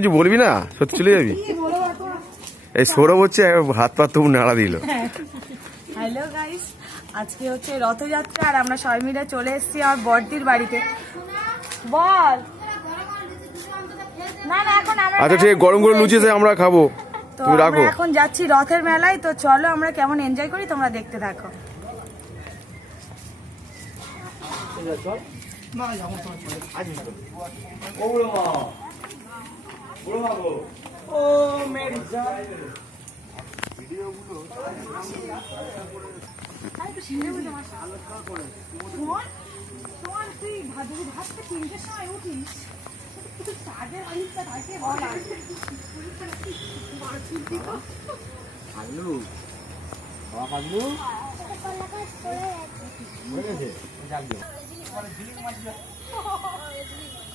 কিছু বলবি না? সত্যি চলে যাবি? এই সৌরভ হচ্ছে হাত পা তবু নাড়া দিল। হ্যালো গাইস, আজকে হচ্ছে রথযাত্রা আর আমরা সবাই মিলে চলে এসেছি আমার বড়দির বাড়িতে। বল না না এখন আমরা আচ্ছা ঠিক গরম গরম লুচি আমরা খাবো, তুমি রাখো। এখন যাচ্ছি রথের মেলায়, তো চলো আমরা কেমন এনজয় করি তোমরা দেখতে থাকো।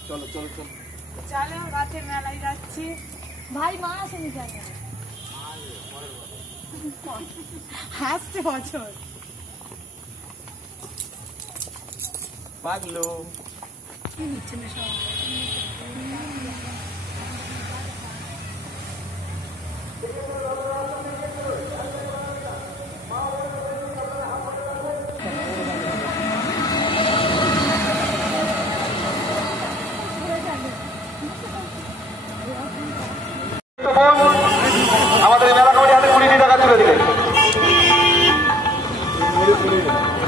চলো চলো চলো চলো রথের মেলায় যাচ্ছি। ভাই মা আসেনি কেন? হাসছে বছর পাগলো কি হচ্ছে না সব। আমাদের মেলা কমিটি হাতে 20 টাকা তুলে দিলেন।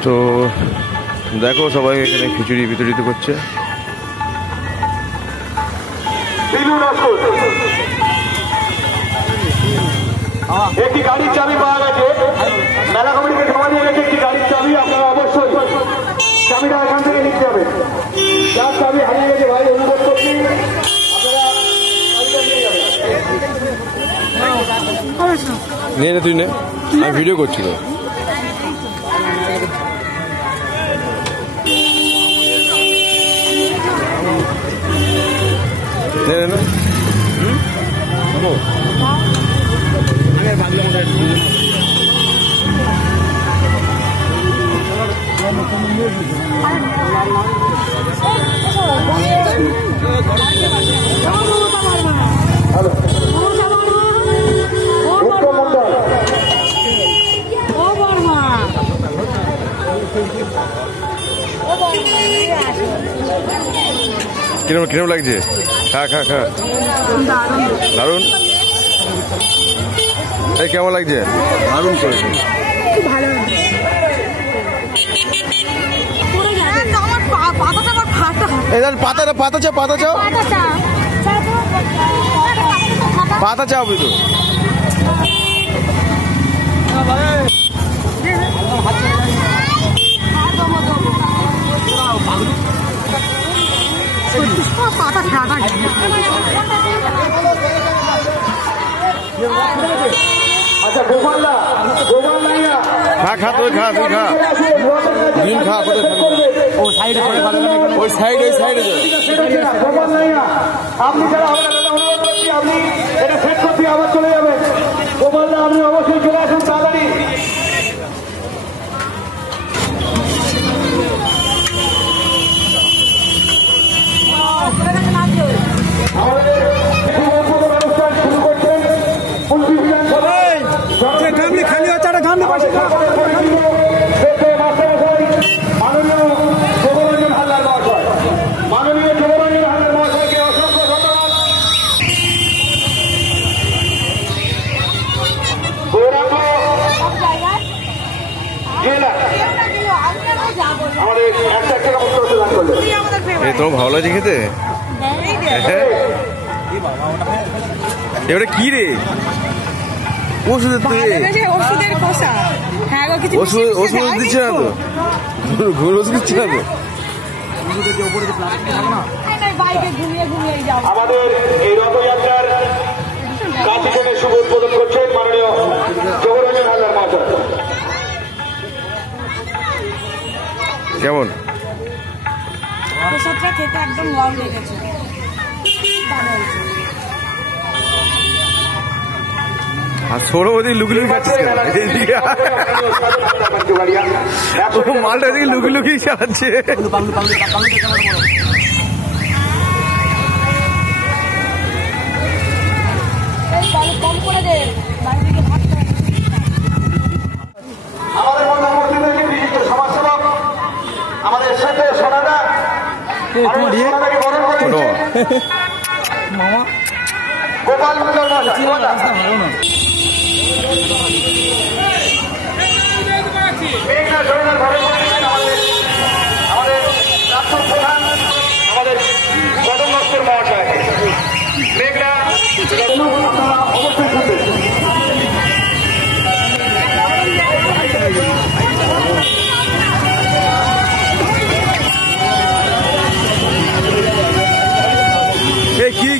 তো দেখো সবাই এখানে খিচুড়ি বিতরিত করছে। একটি গাড়ির চাবি পাওয়া গেছে, মেলা কমিটিকে জমা দিয়ে গেছে একটি গাড়ির চাবি। আপনারা অবশ্যই চাবিটা এখান থেকে নিতে হবে। যার চাবি হারিয়ে গেছে ভাই অনুরোধ করছি নিয়ে নে, তুই নে, আমি ভিডিও করছি তো। কিরম লাগছে? খা খা খা, দারুন। এই কেমন লাগছে? দারুন করেছে, পাতা চাও, পাতা চাও, পাতা চাও কিন্তু। আচ্ছা গোপালদা, খা খা, তুই খা, তুই খা, ডিম খা। ওই সাইডে, ওই সাইডে গোপাল নাইয়া আপনি যারা হবে না অনুরোধ করছি আপনি এটা সেট করতে আবার চলে যাবেন। গোপালদা আপনি অবশ্যই চলে আসুন তাড়াতাড়ি। খালি হচ্ছে পাশে তোমার ভালো লাগছে খেতে? এবারে কি রে? ওষুধের ওষুধ দিচ্ছে না তো, ওষুধ দিচ্ছে না তো। আমাদের এই রথযাত্রার কাছে থেকে শুভ উদ্বোধন করছেন মাননীয় জগরঞ্জন হালদার মহাশয়। কেমন? প্রসাদটা খেতে একদম ওয়াও লেগেছে, আর সৌরভী লুকিয়ে খাচ্ছিস মালটা দিকে লুকিয়ে চালাচ্ছে। কম করে দে বাড়ি থেকে ভাত খাই। আমাদের মধ্যে উপস্থিত হয়েছে বিশিষ্ট সমাজসেবক আমাদের শ্রেষ্ঠ সোনাদা সোনাদাকে বরণ করে গোপাল মন্ডল মেঘনা সরকার বরণ করে আমাদের প্রাক্তন প্রধান আমাদের কদম নস্কর মহাশয় মেঘনা অবশ্যই শুনবে।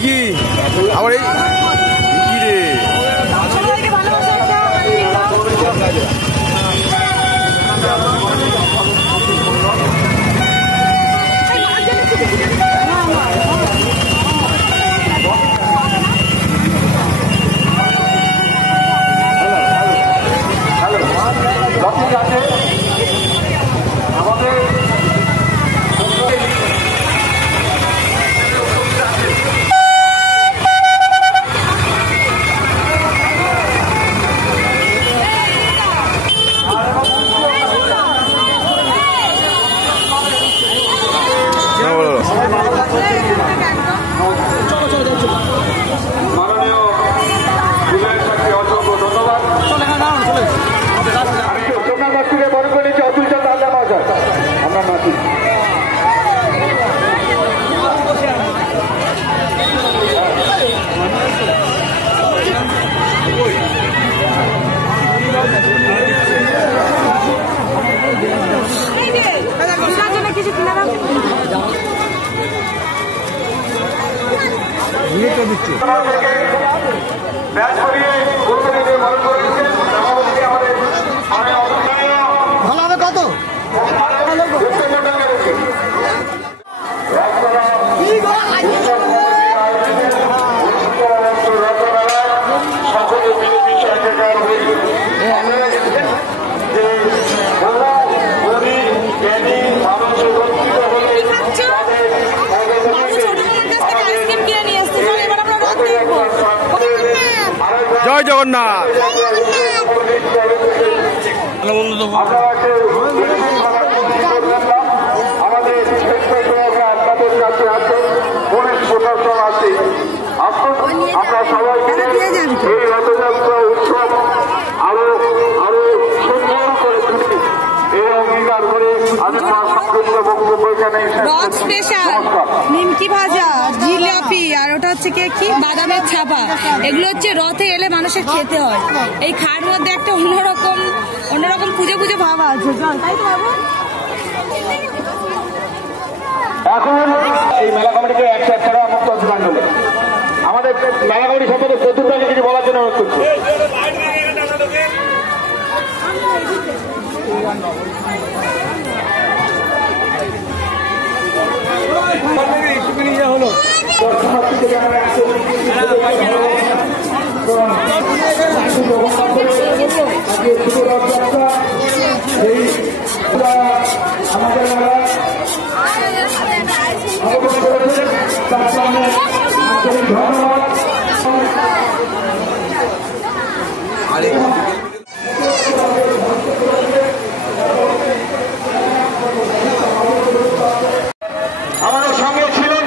কি আবার এই কি রে সবাইকে ভালোবাসা একটা মাননীয় বিধায়ক সাহেবকে অসংখ্য ধন্যবাদ। সোমনাথ মাসিকে বরণ করে নিচ্ছে অতুল চন্দ্র হালদার মহাশয় আমরা মাসি কিছু কিনা ব্যাস করিয়ে গুরুত্ব বরণ করে দিচ্ছেন আমাদের ভালো হবে কত সকলে মিলেমিশে একাকার হয়ে আপনারা দেখছেন যে গরিব জ্ঞানী মানুষ একত্রিত হলে জয় জগন্নাথ। আমাদের স্বেচ্ছাসেবকরা আপনাদের কাছে আছে, পুলিশ প্রশাসন আছে। আসুন আমরা সবাই মিলে এই রথযাত্রা উৎসব আরো সুন্দর করে তুলি এই অঙ্গীকার করে আমি আমার সংক্ষিপ্ত বক্তব্য এখানে রথ স্পেশাল নিমকি ভাজা জিলাপি আর ওটা হচ্ছে কি বাদামের ছাপা, এগুলো হচ্ছে রথে এলে মানুষের খেতে হয়। এই খাওয়ার মধ্যে একটা অন্যরকম পুজো ভাব আছে, তাই তো বাবু? এখন এই মেলা কমিটিকে একটা মুক্ত অধিকাণ্ডলে আমাদের মেলা কমিটি সম্বন্ধে চতুর্থকে কিছু বলার জন্য অনুরোধ করছি। হলো আমাদের সঙ্গে ছিলেন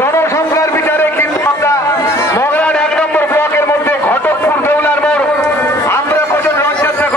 জনসংখ্যার বিচারে কিন্তু আমরা মগরার 1 নম্বর ব্লকের মধ্যে ঘটকপুর দেউলার মোড় আমরা কোচন রথযাত্রা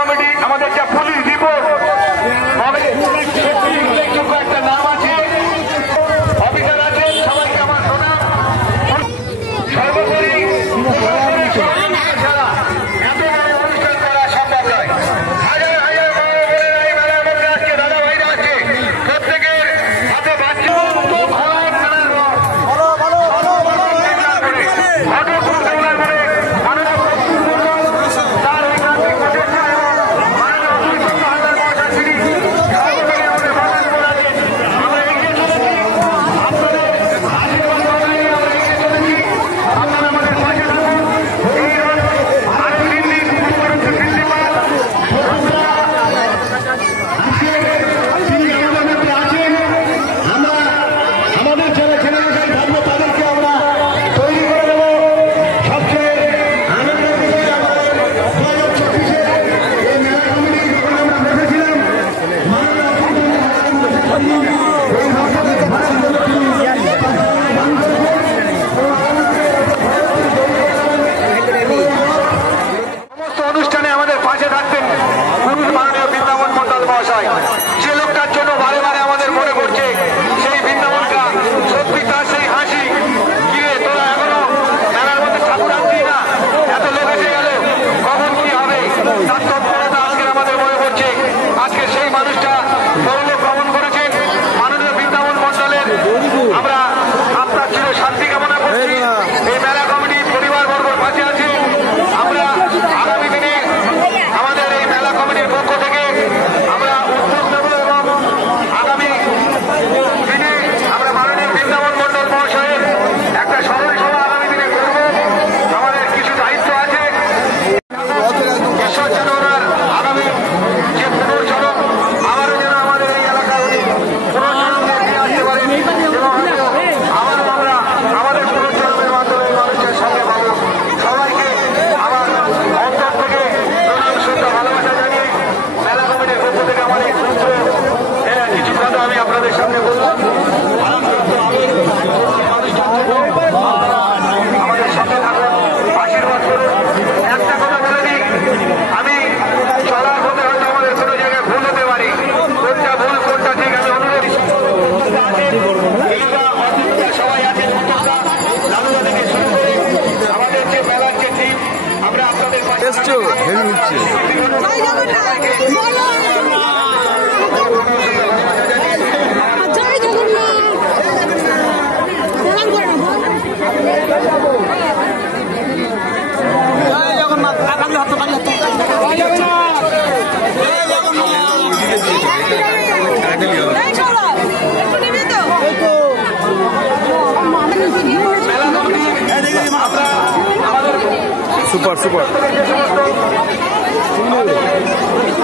সুপার সুপার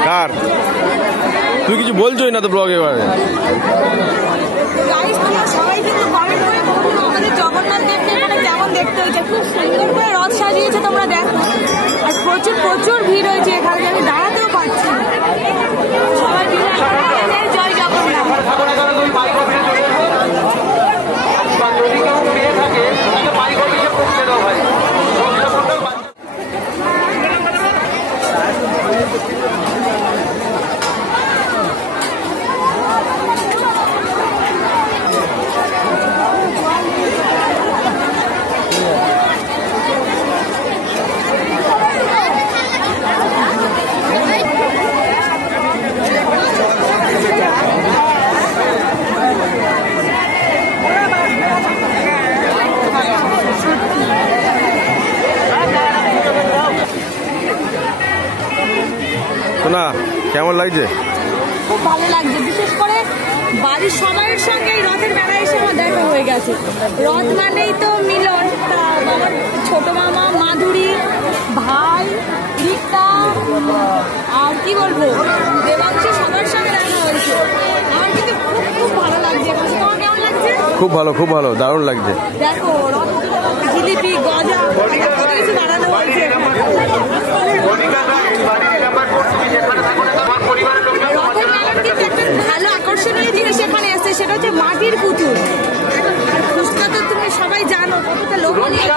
কার তুই কিছু বলছোই না তো ব্লগে এবারে সবাই কিন্তু কমেন্ট করে বলুন আমাদের জগন্নাথ দেবকে এখানে কেমন দেখতে হয়েছে। খুব সুন্দর করে রথ সাজিয়েছে, তোমরা দেখো। আর প্রচুর প্রচুর ভিড় হয়েছে এখানে, আমি দাঁড়াতেও পারছি না। সবাই ভিড়, জয় জগন্নাথ। না কেমন লাগছে? খুব ভালো লাগছে, বিশেষ করে বাড়ির সবাইয়ের সঙ্গে এই রথের মেলা এসে আমার দেখা হয়ে গেছে। রথ মানেই তো মিলন। তা আমার ছোট মামা, মাধুরী, ভাই, রিক্তা আর কি বলবো দেবাংশী, সবার সঙ্গে দেখা হয়েছে। আমার কিন্তু খুব খুব ভালো লাগছে। তোমার কেমন লাগছে? খুব ভালো, খুব ভালো, দারুণ লাগছে। দেখো রথ, জিলিপি, গজা, কত কিছু বানানো হয়েছে। ভালো আকর্ষণীয় জিনিস এখানে আছে, সেটা হচ্ছে মাটির পুতুল। আর ফুচকা তো তুমি সবাই জানো কতটা লোকপ্রিয়।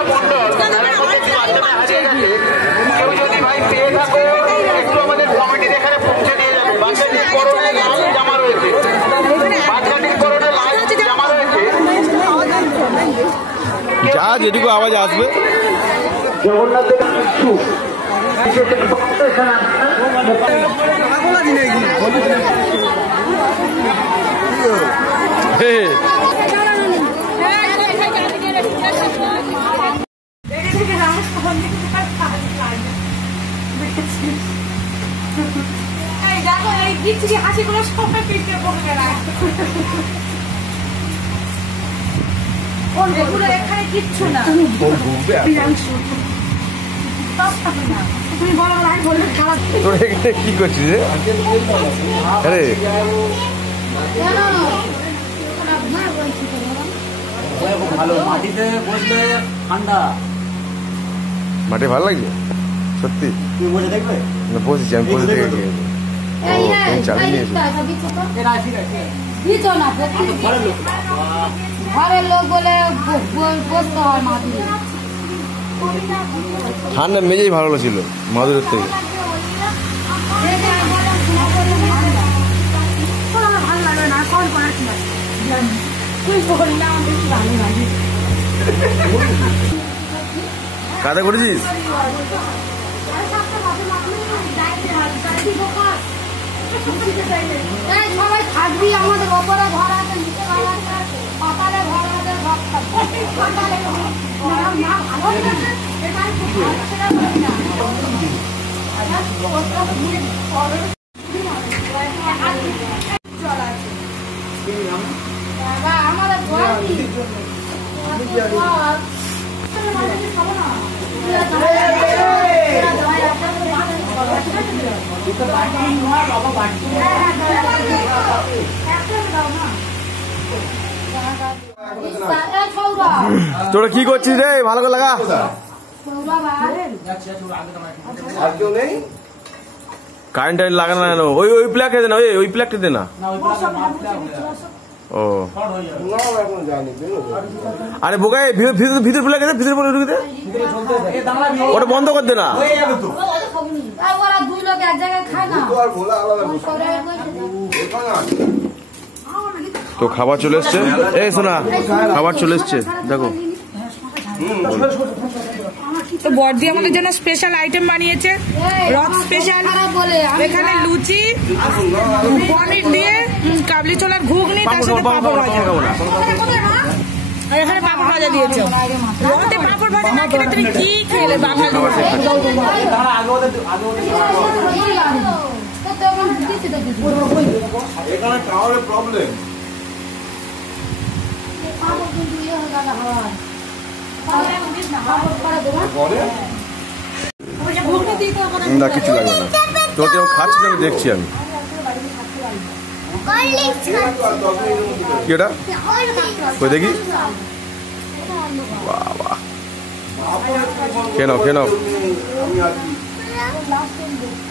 যা যেটুকু আওয়াজ আসবে জগন্নাথের হাসিগুলো সবাই পিঠে পড়বে না। এখানে কিচ্ছু না, তোর এখানে কি করছিস রে? আরে ভালো মাটিতে বসলে ঠান্ডা। মাঠে ভালো লাগছে সত্যি? তুমি বসে দেখবে? না বসেছি, আমি বসে থেকে গিয়ে চালিয়ে নিয়েছি। ঘরের লোক বলে বসতে হয় মাধুরী। ঠান্ডা মেজেই ভালো ছিল মাধুরের থেকে। কাদা করেছিস? সবাই থাকবি, আমাদের ওপরে ঘর আছে, নিচে ঘর আছে, সকালে ঘর আছে, আমাদের তোরা কি করছিস রে? ভালো করে লাগা। কারেন্ট টাইন লাগানো না, ওই ওই প্লাগটা দে না, ওই প্লাগটা দে না। ও আরে বোকায় ভিতর প্লাগ দে, ভিতর বলে ঢুকে দে, ওটা বন্ধ কর দে না। দুই লোক এক জায়গায় খায় না। তো খাবার চলে এসছে। এই শোনা, খাবার চলে এসছে দেখো। তো বড়দি আমাদের জন্য স্পেশাল আইটেম বানিয়েছে, রথ স্পেশাল। এখানে লুচি, পনির দিয়ে কাবলি ছোলার ঘুগনি, তার সাথে পাঁপড় ভাজা। এখানে পাঁপড় ভাজা দিয়েছে। রথে পাঁপড় ভাজা না খেলে তুমি কি খেলে? বাবা এখানে টাওয়ারের প্রবলেম। না কিছু লাগবে না, তোর যেমন খাচ্ছিস আমি দেখছি। আমি কি ওটা ওই দেখি, বাবা কেন কেন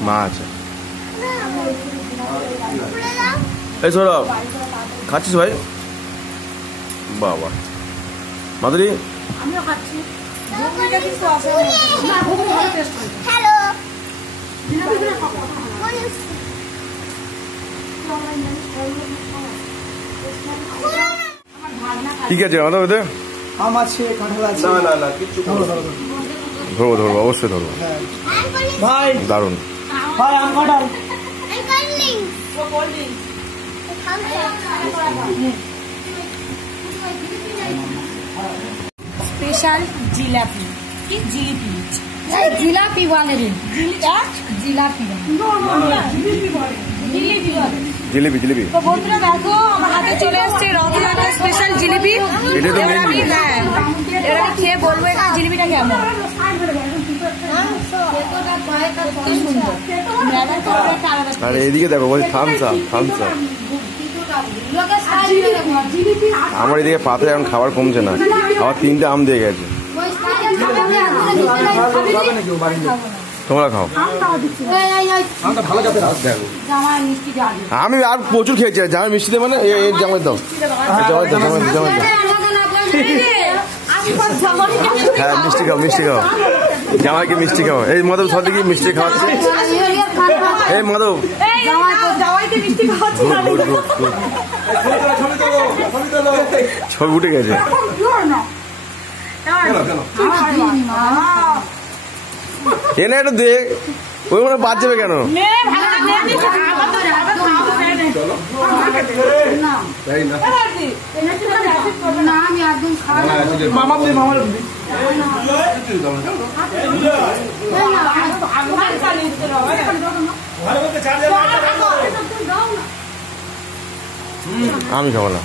মাছ। এই সৌরভ খাচ্ছিস ভাই? বাবা মাধুরী আমিও খাচ্ছি। ঠিক আছে আমাদের ওদের আম আছে, কাঁঠাল আছে। না না কিছু ধরবো অবশ্যই ধরবো ভাই দারুণ। ভাই আম কাঁঠাল স্পেশাল জিলাপি। কি জিলিপি? জিলাপি বলে রে, জিলাপি জিলিপি জিলিপি। তো বন্ধুরা দেখো আমার হাতে চলে আসছে রথযাত্রা স্পেশাল জিলিপি। এটা তো মেন। হ্যাঁ, এবার খেয়ে বলবো এটা জিলিপিটা কেমন। আর এদিকে দেখো বলছি থামস আপ থামস আপ। আমার এদিকে পাতে এখন খাবার কমছে না, আবার 3টে আম দিয়ে গেছে। তোমরা খাও। আমি আর প্রচুর খেয়েছি, জামাই মিষ্টি দেবে মানে জামাই দাও, জামাই দাও, জামাই দাও। হ্যাঁ মিষ্টি খাও, মিষ্টি খাও, জামাইকে মিষ্টি খাও। এই মাধব সব দিকে মিষ্টি খাওয়াচ্ছে। এই মাধব ছবি উঠে গেছে। এনে একটু দেখ, ওই মনে বাদ যাবে কেন? আমি খাবো না।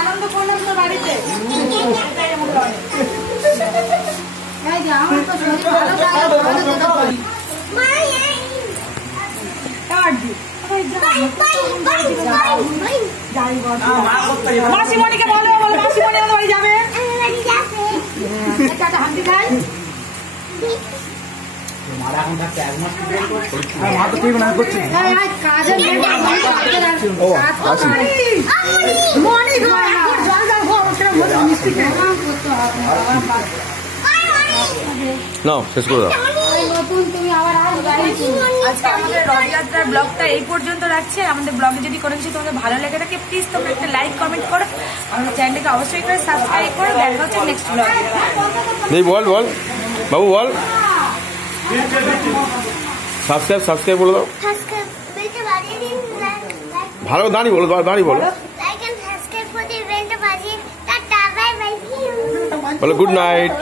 আনন্দ করলাম তো বাড়িতে। মাসিমণিকে বলো, মাসিমণি আমাদের বাড়ি যাবে। হাঁটি খাই নাও শেষ করে দাও। আজকে আমাদের রথযাত্রার ব্লগটা এই পর্যন্ত রাখছে। আমাদের ব্লগে যদি কোনো কিছু তোমাদের ভালো লেগে থাকে প্লিজ তোমরা একটা লাইক কমেন্ট করো, আমাদের চ্যানেলটাকে অবশ্যই করে সাবস্ক্রাইব করো। দেখা হচ্ছে নেক্সট ব্লগে। এই বল বল বাবু বল, সাবস্ক্রাইব বলে দাও। ভালো দাঁড়িয়ে বলো, দাঁড়িয়ে বলো। বলো গুড নাইট।